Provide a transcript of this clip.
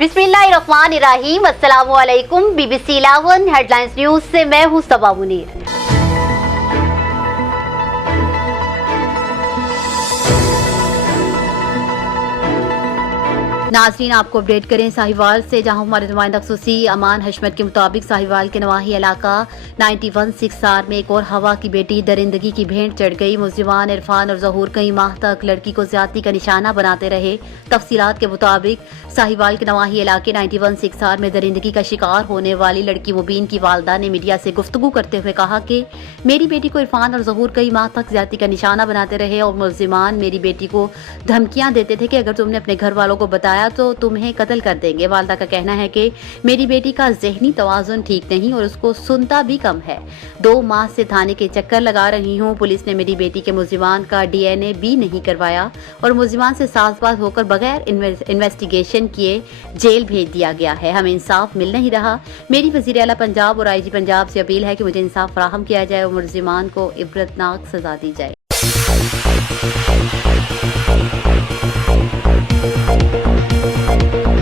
बिस्मिल्लाहिर्रहमानिर्रहीम। अस्सलामुअलैकुम। BBC 11 headlines news से मैं हूं सबा मुनीर। नाज़रीन, आपको अपडेट करें साहिवाल से, जहां हमारे नुमाइंदा खसूसी अमान हशमत के मुताबिक साहिवाल के नवाही इलाका 91/6 में एक और हवा की बेटी दरिंदगी की भेंट चढ़ गई। मुलजिमान इरफान और जहूर कई माह तक लड़की को ज्यादती का निशाना बनाते रहे। तफसीलात के मुताबिक साहिवाल के नवाही इलाके 91/6 में दरिंदगी का शिकार होने वाली लड़की मुबीन की वालदा ने मीडिया से गुफ्तगू करते हुए कहा कि मेरी बेटी को इरफान और जहूर कई माह तक ज्यादती का निशाना बनाते रहे और मुलजिमान मेरी बेटी को धमकियां देते थे कि अगर तुमने अपने घर वालों को बताया तो तुम्हें कत्ल कर देंगे। वालदा का कहना है कि मेरी बेटी का ज़हनी तवाज़ुन ठीक नहीं और उसको सुनता भी कम है। 2 माह से थाने के चक्कर लगा रही हूँ। पुलिस ने मेरी बेटी के मुलजिमान का DNA भी नहीं करवाया और मुलजिमान से साज़बाज़ होकर बगैर इन्वेस्टिगेशन किए जेल भेज दिया गया है। हमें इंसाफ मिल नहीं रहा। मेरी वज़ीर आला पंजाब और IG पंजाब से अपील है कि मुझे इंसाफ फराहम किया जाए और मुलजिमान को इबरतनाक सजा दी जाए।